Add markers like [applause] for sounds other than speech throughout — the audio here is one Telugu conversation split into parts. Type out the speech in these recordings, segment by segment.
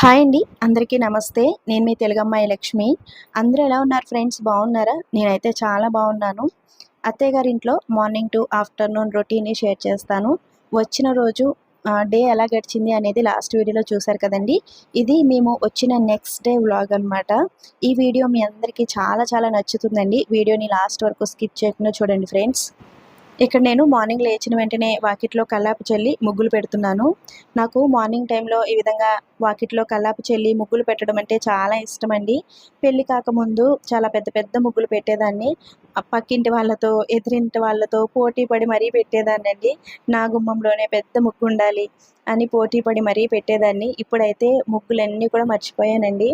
హాయ్ అండి అందరికీ నమస్తే. నేను మీ తెలుగమ్మాయి లక్ష్మి. అందరూ ఎలా ఉన్నారు ఫ్రెండ్స్? బాగున్నారా? నేనైతే చాలా బాగున్నాను. అత్తయ్య గారి ఇంట్లో మార్నింగ్ టు ఆఫ్టర్నూన్ రొటీన్ని షేర్ చేస్తాను. వచ్చిన రోజు డే ఎలా గడిచింది అనేది లాస్ట్ వీడియోలో చూసారు కదండి. ఇది మేము వచ్చిన నెక్స్ట్ డే వ్లాగ్ అనమాట ఈ వీడియో మీ అందరికీ చాలా చాలా నచ్చుతుందండి. వీడియోని లాస్ట్ వరకు స్కిప్ చేయకుండా చూడండి ఫ్రెండ్స్. ఇక్కడ నేను మార్నింగ్ లేచిన వెంటనే వాకిట్లో కల్లాపు చల్లి ముగ్గులు పెడుతున్నాను. నాకు మార్నింగ్ టైంలో ఈ విధంగా వాకిట్లో కల్లాపు చల్లి ముగ్గులు పెట్టడం అంటే చాలా ఇష్టం అండి పెళ్ళి కాకముందు చాలా పెద్ద పెద్ద ముగ్గులు పెట్టేదాన్ని. పక్కింటి వాళ్ళతో ఎదురింటి వాళ్ళతో పోటీ పడి మరీ పెట్టేదాన్ని అండి నా గుమ్మంలోనే పెద్ద ముగ్గు ఉండాలి అని పోటీ పడి మరీ పెట్టేదాన్ని. ఇప్పుడైతే ముగ్గులన్నీ కూడా మర్చిపోయానండి.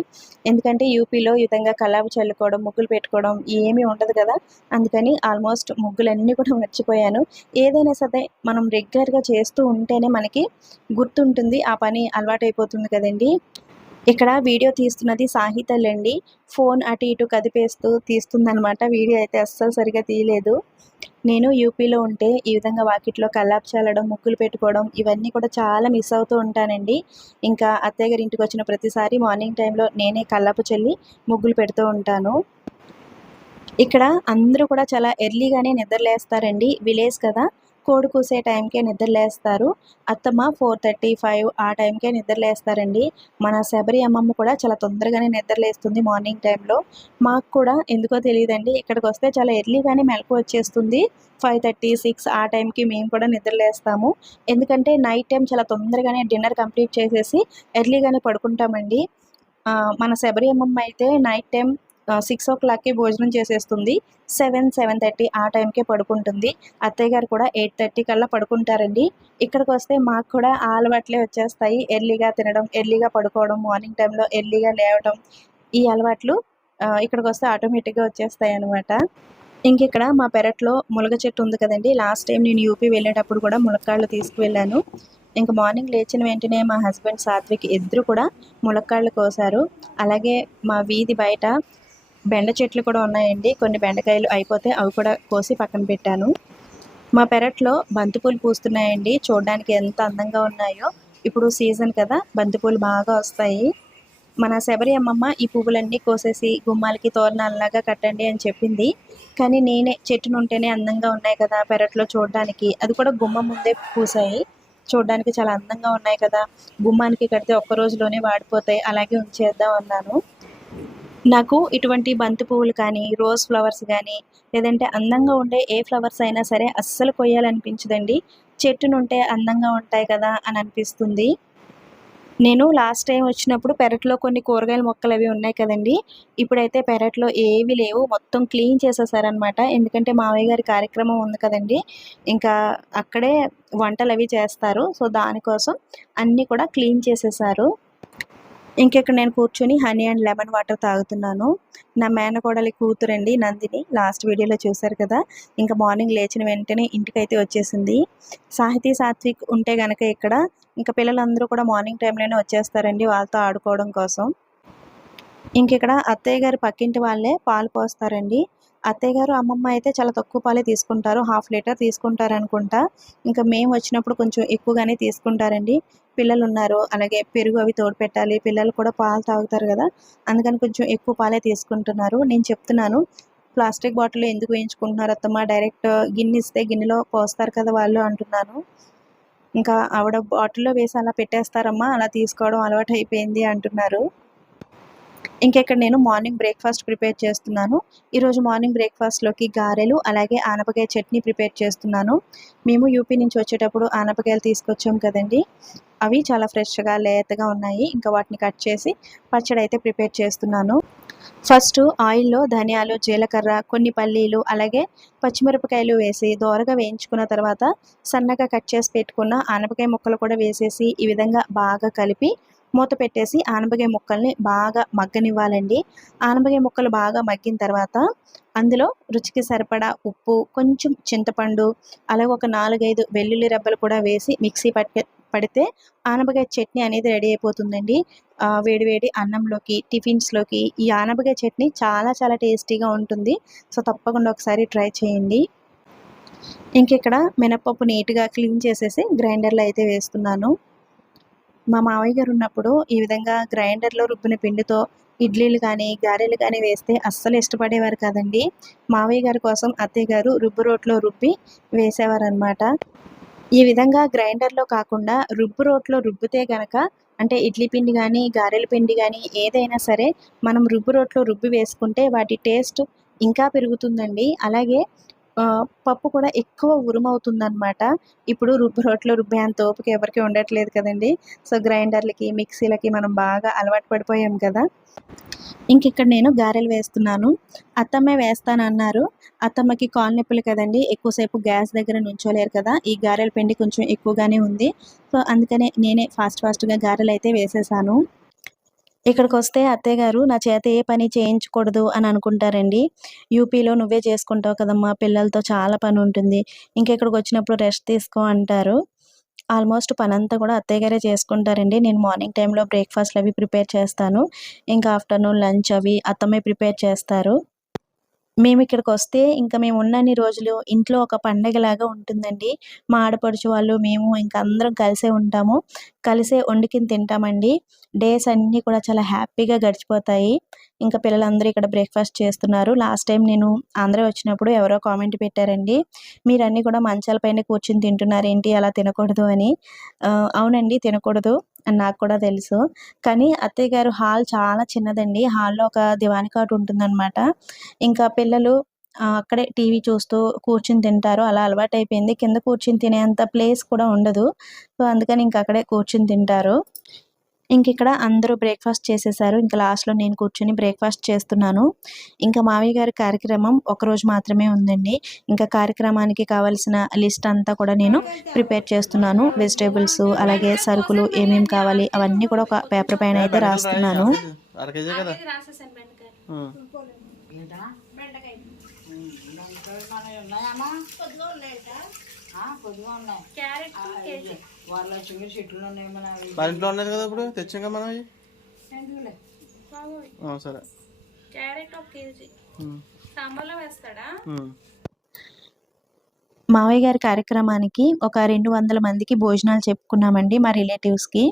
ఎందుకంటే యూపీలో యుతంగా విధంగా కల్లాపు చల్లుకోవడం ముగ్గులు పెట్టుకోవడం ఏమీ ఉండదు కదా. అందుకని ఆల్మోస్ట్ ముగ్గులన్నీ కూడా మర్చిపోయాను. ఏదైనా సరే మనం రెగ్యులర్గా చేస్తూ ఉంటేనే మనకి గుర్తుంటుంది. ఆ పని అలవాటైపోతుంది కదండి. ఇక్కడ వీడియో తీస్తున్నది సాహితలండి ఫోన్ అటు ఇటు కదిపేస్తూ తీస్తుందనమాట వీడియో అయితే అస్సలు సరిగా తీయలేదు. నేను యూపీలో ఉంటే ఈ విధంగా వాకిట్లో కల్లాప్ చల్లడం ముగ్గులు పెట్టుకోవడం ఇవన్నీ కూడా చాలా మిస్ అవుతూ ఉంటానండి. ఇంకా అత్తయ్య గారి ఇంటికి వచ్చిన ప్రతిసారి మార్నింగ్ టైంలో నేనే కల్లాపు చల్లి ముగ్గులు పెడుతూ ఉంటాను. ఇక్కడ అందరూ కూడా చాలా ఎర్లీగానే నిద్రలేస్తారండి. విలేజ్ కదా. కోడి కూసే టైంకే నిద్రలేస్తారు అత్తమ్మ ఫోర్ థర్టీ ఫైవ్ ఆ టైంకే నిద్రలేస్తారండి మన శబరి అమ్మమ్మ కూడా చాలా తొందరగానే నిద్రలేస్తుంది మార్నింగ్ టైంలో. మాకు కూడా ఎందుకో తెలియదండి. ఇక్కడికి వస్తే చాలా ఎర్లీగానే మెలకు వచ్చేస్తుంది. ఫైవ్ థర్టీ సిక్స్ ఆ టైంకి మేము కూడా నిద్రలేస్తాము ఎందుకంటే నైట్ టైం చాలా తొందరగానే డిన్నర్ కంప్లీట్ చేసేసి ఎర్లీగానే పడుకుంటామండి. మన శబరి అమ్మమ్మ అయితే నైట్ టైం సిక్స్ ఓ క్లాక్కి భోజనం చేసేస్తుంది. సెవెన్ సెవెన్ థర్టీ ఆ టైంకే పడుకుంటుంది. అత్తయ్య గారు కూడా ఎయిట్ థర్టీ కల్లా పడుకుంటారండి. ఇక్కడికి వస్తే మాకు కూడా ఆ అలవాట్లే వచ్చేస్తాయి. ఎర్లీగా తినడం ఎర్లీగా పడుకోవడం మార్నింగ్ టైంలో ఎర్లీగా లేవడం ఈ అలవాట్లు ఇక్కడికి వస్తే ఆటోమేటిక్గా వచ్చేస్తాయి అనమాట ఇంక ఇక్కడ మా పెరట్లో ములగ చెట్టు ఉంది కదండి. లాస్ట్ టైం నేను యూపీ వెళ్ళేటప్పుడు కూడా ములక్కాళ్ళు తీసుకువెళ్ళాను. ఇంకా మార్నింగ్ లేచిన వెంటనే మా హస్బెండ్ సాత్విక్ ఇద్దరు కూడా ములక్కాళ్ళు కోసారు. అలాగే మా వీధి బయట బెండ చెట్లు కూడా ఉన్నాయండి. కొన్ని బెండకాయలు అయిపోతే అవి కూడా కోసి పక్కన పెట్టాను. మా పెరట్లో బంతిపూలు పూస్తున్నాయండి. చూడడానికి ఎంత అందంగా ఉన్నాయో. ఇప్పుడు సీజన్ కదా బంతిపూలు బాగా వస్తాయి. మన శబరి అమ్మమ్మ ఈ పువ్వులన్నీ కోసేసి గుమ్మాలకి తోరణాలలాగా కట్టండి అని చెప్పింది. కానీ నేనే చెట్టును ఉంటేనే అందంగా ఉన్నాయి కదా పెరట్లో చూడడానికి. అది కూడా గుమ్మం ముందే పూసాయి. చూడడానికి చాలా అందంగా ఉన్నాయి కదా. గుమ్మానికి కడితే ఒక్క రోజులోనే వాడిపోతాయి. అలాగే ఉంచేద్దాం అన్నాను. నాకు ఇటువంటి బంతి పువ్వులు కానీ రోజ్ ఫ్లవర్స్ కానీ లేదంటే అందంగా ఉండే ఏ ఫ్లవర్స్ అయినా సరే అస్సలు కొయ్యాలనిపించదండి. చెట్టునుంటే అందంగా ఉంటాయి కదా అని అనిపిస్తుంది. నేను లాస్ట్ టైం వచ్చినప్పుడు పెరట్లో కొన్ని కూరగాయల మొక్కలు అవి ఉన్నాయి కదండి. ఇప్పుడైతే పెరట్లో ఏవి లేవు. మొత్తం క్లీన్ చేసేసారనమాట ఎందుకంటే మావయ్య గారి కార్యక్రమం ఉంది కదండి. ఇంకా అక్కడే వంటలు అవి చేస్తారు. సో దానికోసం అన్నీ కూడా క్లీన్ చేసేసారు. ఇంకెక్కడ నేను కూర్చొని హనీ అండ్ లెమన్ వాటర్ తాగుతున్నాను. నా మేనకోడలి కూతురండి నందిని లాస్ట్ వీడియోలో చూశారు కదా? ఇంకా మార్నింగ్ లేచిన వెంటనే ఇంటికైతే వచ్చేసింది. సాహితీ సాత్విక్ ఉంటే గనక ఇక్కడ. ఇంకా పిల్లలందరూ కూడా మార్నింగ్ టైంలోనే వచ్చేస్తారండి వాళ్ళతో ఆడుకోవడం కోసం. ఇంకెక్కడ అత్తయ్య గారు పక్కింటి వాళ్ళే పాలు పోస్తారండి. అత్తయ్య గారు అమ్మమ్మ అయితే చాలా తక్కువ పాలే తీసుకుంటారు. హాఫ్ లీటర్ తీసుకుంటారు అనుకుంటా ఇంకా మేము వచ్చినప్పుడు కొంచెం ఎక్కువగానే తీసుకుంటారండి. పిల్లలు ఉన్నారు అలాగే పెరుగు అవి తోడు పెట్టాలి పిల్లలు కూడా పాలు తాగుతారు కదా. అందుకని కొంచెం ఎక్కువ పాలే తీసుకుంటున్నారు. నేను చెప్తున్నాను ప్లాస్టిక్ బాటిల్ ఎందుకు వేయించుకుంటున్నారు అత్తమ్మ? డైరెక్ట్ గిన్నె ఇస్తే గిన్నెలో పోస్తారు కదా వాళ్ళు అంటున్నాను. ఇంకా ఆవిడ బాటిల్లో వేసి అలా పెట్టేస్తారమ్మా. అలా తీసుకోవడం అలవాటు అయిపోయింది అంటున్నారు. ఇంకెక్కడ నేను మార్నింగ్ బ్రేక్ఫాస్ట్ ప్రిపేర్ చేస్తున్నాను. ఈరోజు మార్నింగ్ బ్రేక్ఫాస్ట్లోకి గారెలు అలాగే ఆనపకాయ చట్నీ ప్రిపేర్ చేస్తున్నాను. మేము యూపీ నుంచి వచ్చేటప్పుడు ఆనపకాయలు తీసుకొచ్చాం కదండి. అవి చాలా ఫ్రెష్గా లేతగా ఉన్నాయి. ఇంకా వాటిని కట్ చేసి పచ్చడి అయితే ప్రిపేర్ చేస్తున్నాను. ఫస్ట్ ఆయిల్లో ధనియాలు జీలకర్ర కొన్ని పల్లీలు అలాగే పచ్చిమిరపకాయలు వేసి దోరగా వేయించుకున్న తర్వాత సన్నగా కట్ చేసి పెట్టుకున్న ఆనపకాయ ముక్కలు కూడా వేసేసి ఈ విధంగా బాగా కలిపి మూత పెట్టేసి ఆనపకాయ ముక్కల్ని బాగా మగ్గనివ్వాలండి. ఆనపకాయ ముక్కలు బాగా మగ్గిన తర్వాత అందులో రుచికి సరిపడా ఉప్పు కొంచెం చింతపండు అలాగే ఒక నాలుగైదు వెల్లుల్లి రెబ్బలు కూడా వేసి మిక్సీ పట్టే పడితే ఆనపకాయ చట్నీ అనేది రెడీ అయిపోతుందండి. వేడివేడి అన్నంలోకి టిఫిన్స్లోకి ఈ ఆనపకాయ చట్నీ చాలా చాలా టేస్టీగా ఉంటుంది. సో తప్పకుండా ఒకసారి ట్రై చేయండి. ఇంకెక్కడ మినప్పప్పు నీట్గా క్లీన్ చేసేసి గ్రైండర్లో అయితే వేస్తున్నాను. మా మావయ్య గారు ఉన్నప్పుడు ఈ విధంగా గ్రైండర్లో రుబ్బిన పిండితో ఇడ్లీలు కానీ గారెలు కానీ వేస్తే అస్సలు ఇష్టపడేవారు కాదండి. మావయ్య గారి కోసం అత్తయ్య గారు రుబ్బు రోట్లో రుబ్బి వేసేవారనమాట ఈ విధంగా గ్రైండర్లో కాకుండా రుబ్బు రోట్లో రుబ్బితే గనక అంటే ఇడ్లీ పిండి కానీ గారెల పిండి కానీ ఏదైనా సరే మనం రుబ్బు రోట్లో రుబ్బి వేసుకుంటే వాటి టేస్ట్ ఇంకా పెరుగుతుందండి. అలాగే పప్పు కూడా ఎక్కువ ఉరుమవుతుందనమాట ఇప్పుడు రుబ్బు రొట్టెలు రుబ్బేంత ఓపిక ఎవరికి ఉండట్లేదు కదండి. సో గ్రైండర్లకి మిక్సీలకి మనం బాగా అలవాటు పడిపోయాం కదా. ఇంక ఇక్కడ నేను గారెలు వేస్తున్నాను. అత్తమ్మే వేస్తానన్నారు. అత్తమ్మకి కాలు నొప్పులు కదండి. ఎక్కువసేపు గ్యాస్ దగ్గర నుంచోలేరు కదా. ఈ గారెల పిండి కొంచెం ఎక్కువగానే ఉంది. సో అందుకనే నేనే ఫాస్ట్ ఫాస్ట్గా గారెలు అయితే వేసేసాను. ఇక్కడికి వస్తే అత్తయ్య గారు నా చేత ఏ పని చేయించకూడదు అని అనుకుంటారండి. యూపీలో నువ్వే చేసుకుంటావు కదమ్మా పిల్లలతో చాలా పని ఉంటుంది ఇంకా ఇక్కడికి వచ్చినప్పుడు రెస్ట్ తీసుకో అంటారు. ఆల్మోస్ట్ పని అంతా కూడా అత్తయ్య గారే చేసుకుంటారండి. నేను మార్నింగ్ టైంలో బ్రేక్ఫాస్ట్లు అవి ప్రిపేర్ చేస్తాను. ఇంకా ఆఫ్టర్నూన్ లంచ్ అవి అత్తమ్మే ప్రిపేర్ చేస్తారు. మేము ఇక్కడికి వస్తే ఇంకా మేము ఉన్నన్ని రోజులు ఇంట్లో ఒక పండగలాగా ఉంటుందండి. మా ఆడపడుచు వాళ్ళు మేము ఇంకా అందరం కలిసే ఉంటాము. కలిసే వండుకుని తింటామండి. డేస్ అన్నీ కూడా చాలా హ్యాపీగా గడిచిపోతాయి. ఇంకా పిల్లలందరూ ఇక్కడ బ్రేక్ఫాస్ట్ చేస్తున్నారు. లాస్ట్ టైం నేను ఆంధ్ర వచ్చినప్పుడు ఎవరో కామెంట్ పెట్టారండి. మీరు కూడా మంచాల పైన కూర్చుని తింటున్నారు ఏంటి అలా తినకూడదు అని. అవునండి తినకూడదు అని నాకు కూడా తెలుసు. కానీ అత్తయ్య గారు హాల్ చాలా చిన్నదండి. హాల్లో ఒక దివాని కాట్ ఉంటుందన్నమాట. ఇంకా పిల్లలు అక్కడే టీవీ చూస్తూ కూర్చుని తింటారు. అలా అలవాటు అయిపోయింది కింద కూర్చుని తినేంత ప్లేస్ కూడా ఉండదు. సో అందుకని ఇంకా అక్కడే కూర్చుని తింటారు. ఇంక ఇక్కడ అందరూ బ్రేక్ఫాస్ట్ చేసేసారు. ఇంకా లాస్ట్లో నేను కూర్చుని బ్రేక్ఫాస్ట్ చేస్తున్నాను. ఇంకా మావయ్య గారి కార్యక్రమం ఒక రోజు మాత్రమే ఉందండి. ఇంకా కార్యక్రమానికి కావాల్సిన లిస్ట్ అంతా కూడా నేను ప్రిపేర్ చేస్తున్నాను. వెజిటేబుల్స్ అలాగే సరుకులు ఏమేమి కావాలి అవన్నీ కూడా ఒక పేపర్ పైన అయితే రాస్తున్నాను. కదా ఉన్నాయి. మన మన ఇంట్లో ఉండదు కదా ఇప్పుడు? తెచ్చాం మనం ఎందుకులే? ఆ, సరే. క్యారెట్ ఒక కేజీ. సాంబార్లో వేస్తాడా. మావయ్య గారి కార్యక్రమానికి ఒక రెండు వందల మందికి భోజనాలు చెప్పుకున్నామండి మా రిలేటివ్స్కి.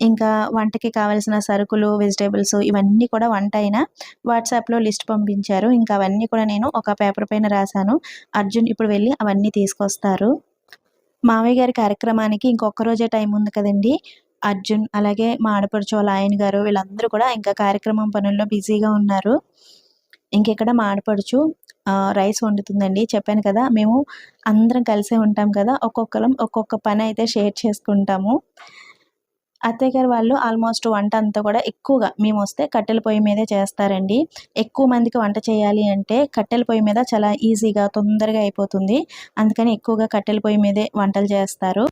ఇంకా వంటకి కావాల్సిన సరుకులు వెజిటేబుల్స్ ఇవన్నీ కూడా వంట అయినా వాట్సాప్లో లిస్ట్ పంపించారు. ఇంకా అవన్నీ కూడా నేను ఒక పేపర్ పైన రాశాను. అర్జున్ ఇప్పుడు వెళ్ళి అవన్నీ తీసుకొస్తారు. మావయ్య గారి కార్యక్రమానికి ఇంకొక రోజే టైం ఉంది కదండి. అర్జున్ అలాగే మా ఆడపడుచు వాళ్ళ ఆయన గారు వీళ్ళందరూ కూడా ఇంకా కార్యక్రమం పనుల్లో బిజీగా ఉన్నారు. ఇంకెక్కడ మా ఆడపడుచు రైస్ వండుతుందండి. చెప్పాను కదా మేము అందరం కలిసే ఉంటాం కదా ఒక్కొక్కరం ఒక్కొక్క పని అయితే షేర్ చేసుకుంటాము. అత్తయ్య గారు వాళ్ళు ఆల్మోస్ట్ వంట అంతా కూడా ఎక్కువగా మేము వస్తే కట్టెల పొయ్యి మీదే చేస్తారండి. ఎక్కువ మందికి వంట చేయాలి అంటే కట్టెల పొయ్యి మీద చాలా ఈజీగా తొందరగా అయిపోతుంది. అందుకని ఎక్కువగా కట్టెల పొయ్యి మీదే వంటలు చేస్తారు.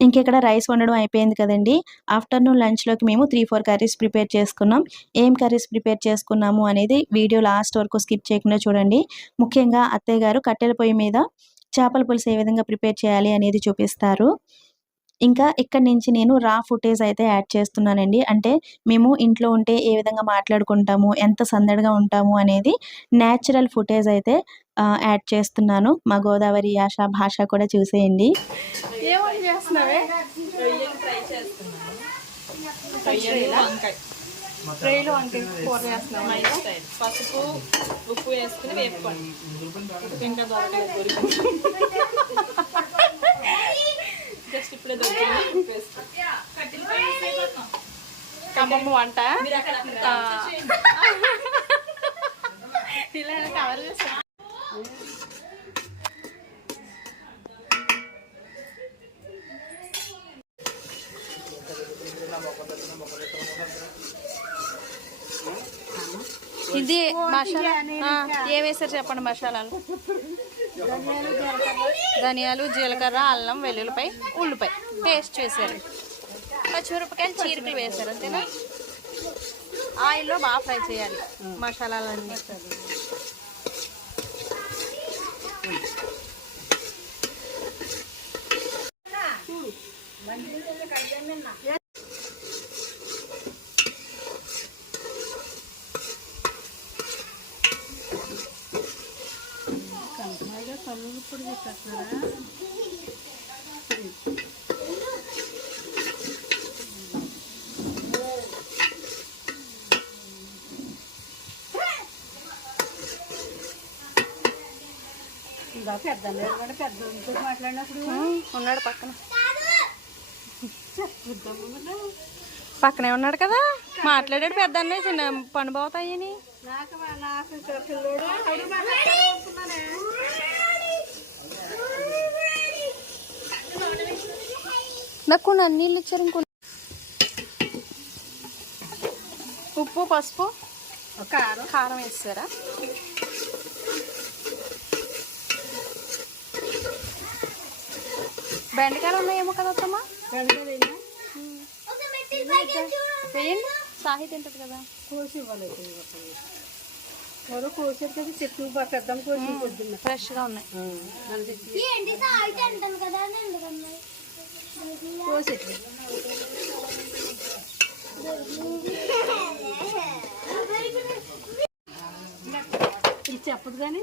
ఇంకెక్కడ రైస్ వండడం అయిపోయింది కదండి. ఆఫ్టర్నూన్ లంచ్లోకి మేము త్రీ ఫోర్ కర్రీస్ ప్రిపేర్ చేసుకున్నాం. ఏం కర్రీస్ ప్రిపేర్ చేసుకున్నాము అనేది వీడియో లాస్ట్ వరకు స్కిప్ చేయకుండా చూడండి. ముఖ్యంగా అత్తయ్య గారు కట్టెల పొయ్యి మీద చేపల పులుసు ఏ విధంగా ప్రిపేర్ చేయాలి అనేది చూపిస్తారు. ఇంకా ఇక్కడి నుంచి నేను రా ఫుటేజ్ అయితే యాడ్ చేస్తున్నానండి. అంటే మేము ఇంట్లో ఉంటే ఏ విధంగా మాట్లాడుకుంటాము ఎంత సందడిగా ఉంటాము అనేది న్యాచురల్ ఫుటేజ్ అయితే యాడ్ చేస్తున్నాను. మా గోదావరి యాస భాష కూడా చూసేయండి. కూర పసుపు ఉప్పు వేసుకుని వేపుకోండి. ఇంకా దొరకలేదు. [laughs] కమ్మమ్మ వంట. [laughs] ఇలా కవర్ ఇది మసాలా. ఏం వేసారు చెప్పండి మసాలాలు? ధనియాలు జీలకర్ర అల్లం వెల్లుల్లిపాయ ఉల్లిపాయ. పేస్ట్ వేసారు పచ్చిమిరపకాయలు చీరికలు వేసారు అంతేనా? ఆయిల్లో బాగా ఫ్రై చేయాలి మసాలాలన్నీ. ఉందా పెద్ద కూడా పెద్ద మాట్లాడినప్పుడు ఉన్నాడు పక్కన. పక్కనే ఉన్నాడు కదా. మాట్లాడాడు పెద్ద అన్నయ్య చిన్న పని పోతాయని. నాకు నాకు నాకు కొన్ని నీళ్ళు ఇచ్చారు ఇంకొన్ని. ఉప్పు పసుపు కారం. కారం వేస్తారా? బెండకాయలు ఉన్నాయేమో కదా అత్తమ్మ? వేయండి సాహి తింటది కదా. కోసి ఇవ్వాలి ఎవరో కోసారు కదా చెట్లు బాగా పెద్దమ్మ కోసి పొద్దున్న ఫ్రెష్గా ఉన్నాయి. కోసి ఇది చెప్పదు కానీ.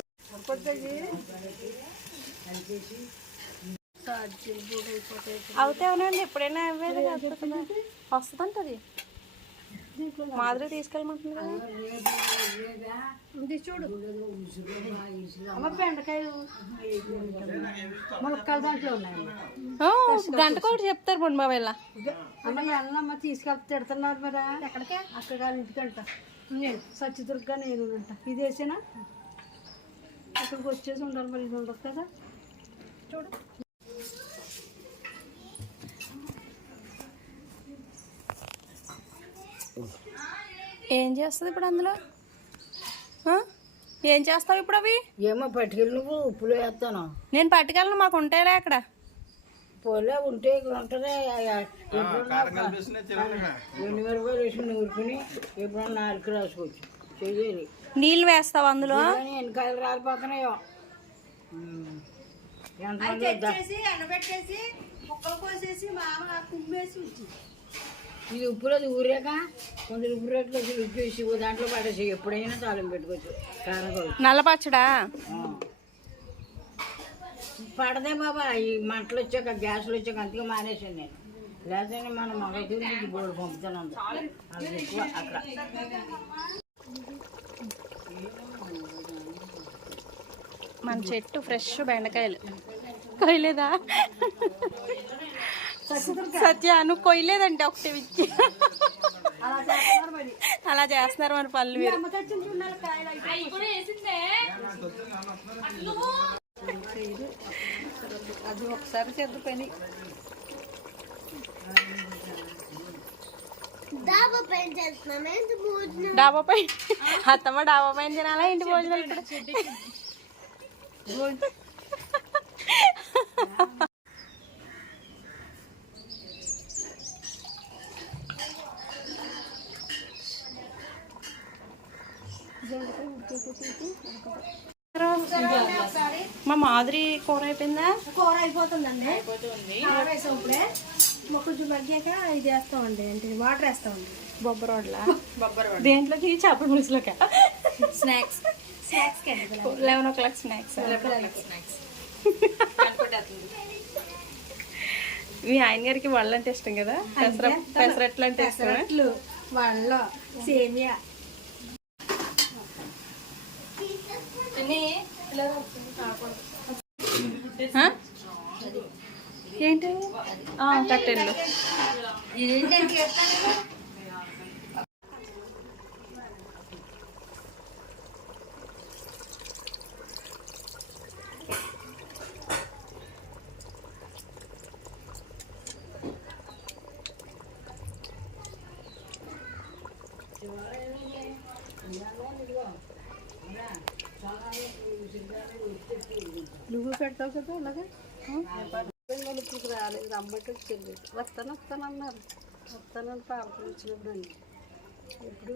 కొద్దిగా సాధ్యం అయిపోతాయి అవుతే అవునండి ఎప్పుడైనా అవ్వేది వస్తుందంటది. మాదిరి తీసుకెళ్ళమంటుంది చూడు. అమ్మ బెండకాయలు ములక్కాయలు దాంట్లో ఉన్నాయి. గంటకు ఒకటి చెప్తారు పండు బాబు ఇలా అమ్మ వెళ్ళమ్మా తీసుకెళ్తే తిడుతున్నారు మరి. ఎక్కడికే? అక్కడ ఇంటికంట సత్యదుర్గ నేను ఇది వేసేనా? అక్కడికి వచ్చేసి ఉండాలి మరి ఇది ఉండదు కదా? చూడు. ఏం చేస్తుంది ఇప్పుడు అందులో? ఆ? ఏం చేస్తావు ఇప్పుడు అవి? ఏమో పట్టుకెళ్ళి నువ్వు ఉప్పులో వేస్తాను. నేను పట్టుకెళ్ళను మాకు ఉంటాయిలే అక్కడ. పోలే ఉంటే ఇక్కడ ఉంటుంది. రెండు వేల రూపాయలు వేసి నూరుకుని ఎప్పుడన్నా నాలుగు రాసుకోవచ్చు. చెయ్యాలి నీళ్ళు వేస్తావు అందులో? ఎన్నికాయలు రాలిపోతున్నాయో. ఇది ఉప్పులో ఊరాక కొంచెం ఉప్పు రేట్లు ఉప్పు వేసి దాంట్లో పడేసి ఎప్పుడైనా తాళం పెట్టుకోవచ్చు. కారం కొలు నల్ల పచ్చడా? పడదే బాబా ఈ మంటలు వచ్చాక గ్యాస్లు వచ్చాక అంతగా మానేసాను నేను. లేకపోతే మన మగ గురించి బోర్డు పంపుతాను అక్కడ. మన చెట్టు ఫ్రెష్ బెండకాయలు. కొయ్యలేదా? సత్య నువ్వు కొయ్యలేదంటే ఒకటి ఇచ్చి అలా చేస్తున్నారు మన పళ్ళు మీరు. అది ఒకసారి చెద్దు పని. డాబా పై అత్తమ్మ డాబా పైన తినాలా? ఇంటి భోజనాలు ఇప్పుడు మా మాదిరి కూర అయిపోయిందా? కూర అయిపోతుందండి. వేసాం ఇప్పుడే కొంచెం మగ్గాక ఇది వేస్తామండి అంటే వాటర్ వేస్తామండి. బొబ్బరోడ్ల దేంట్లోకి? చేపల పులుసులోకి? స్నాక్స్. Eleven o'clock snacks. [laughs] మీ ఆయన గారికి వాళ్ళు అంటే ఇష్టం కదా? పెసర పెసరట్లు అంటే ఇష్టం పెసరట్లు వాళ్ళ సేమియా. ఏంటి? ఆ, కట్టెళ్ళు నువ్వు పెడతావు కదా అలాగే? వాళ్ళు రాలేదు రమ్మంటే వస్తాను వస్తాను అన్నారు వస్తానని పాపం వచ్చినప్పుడు అండి ఎప్పుడు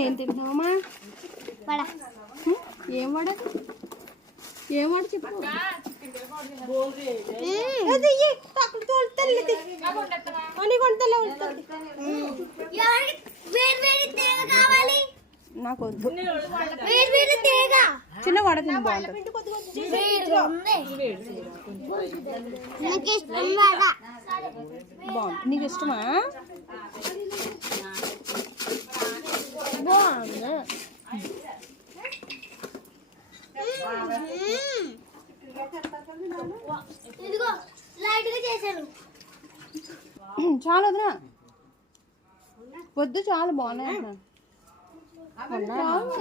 ఏం తింటున్నావమ్మా వాడ. వాడ? చెప్పు. నాకు వద్దు చిన్న వాడ బాగుంది నీకు ఇష్టమా? బాగుంది ఇదిగో లైట్గా చేశాను చాలా వదినా వద్దు చాలా బాగున్నాయి అంటున్నాను. చాలు.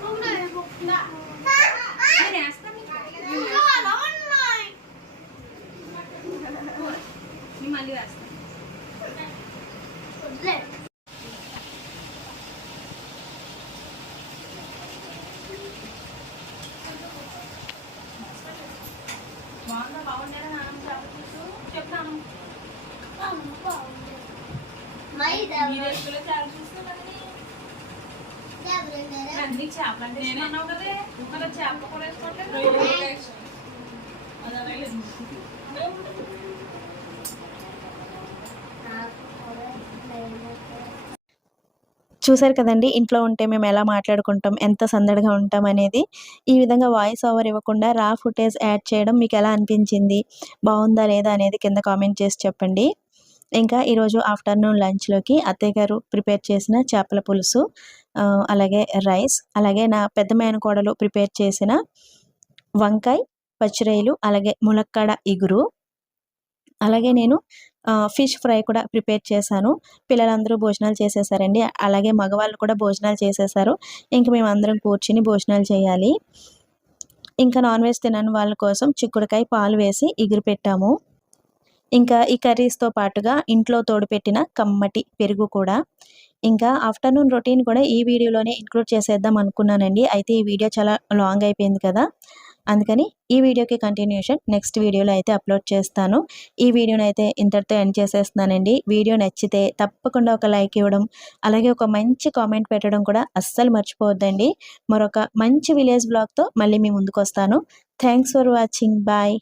తొందరపడుతున్నాడు. బాగుంది కదా అలా రుబ్బేస్తానంటే చూసారు కదండి ఇంట్లో ఉంటే మేము ఎలా మాట్లాడుకుంటాం ఎంత సందడిగా ఉంటాం అనేది. ఈ విధంగా వాయిస్ ఓవర్ ఇవ్వకుండా రా ఫుటేజ్ యాడ్ చేయడం మీకు ఎలా అనిపించింది? బాగుందా లేదా అనేది కింద కామెంట్ చేసి చెప్పండి. ఇంకా ఈరోజు ఆఫ్టర్నూన్ లంచ్లోకి అత్తయ్య గారు ప్రిపేర్ చేసిన చేపల పులుసు అలాగే రైస్ అలాగే నా పెద్ద మేనకోడలు ప్రిపేర్ చేసిన వంకాయ పచ్చిరొయ్యలు అలాగే ములక్కాడ ఇగురు అలాగే నేను ఫిష్ ఫ్రై కూడా ప్రిపేర్ చేశాను. పిల్లలందరూ భోజనాలు చేసేసారండి. అలాగే మగవాళ్ళు కూడా భోజనాలు చేసేసారు. ఇంక మేము అందరం కూర్చుని భోజనాలు చేయాలి. ఇంకా నాన్ వెజ్ తినని వాళ్ళ కోసం చిక్కుడుకాయ పాలు వేసి ఇగురు పెట్టాము. ఇంకా ఈ కర్రీస్తో పాటుగా ఇంట్లో తోడుపెట్టిన కమ్మటి పెరుగు కూడా. ఇంకా ఆఫ్టర్నూన్ రొటీన్ కూడా ఈ వీడియోలోనే ఇంక్లూడ్ చేసేద్దాం అనుకున్నానండి. అయితే ఈ వీడియో చాలా లాంగ్ అయిపోయింది కదా. అందుకని ఈ వీడియోకి కంటిన్యూషన్ నెక్స్ట్ వీడియోలో అయితే అప్లోడ్ చేస్తాను. ఈ వీడియోని అయితే ఇంతటితో ఎండ్ చేసేస్తున్నానండి. వీడియో నచ్చితే తప్పకుండా ఒక లైక్ ఇవ్వడం అలాగే ఒక మంచి కామెంట్ పెట్టడం కూడా అస్సలు మర్చిపోవద్దండి. మరొక మంచి విలేజ్ బ్లాగ్తో మళ్ళీ మీ ముందుకు వస్తాను థ్యాంక్స్ ఫర్ వాచింగ్. బాయ్.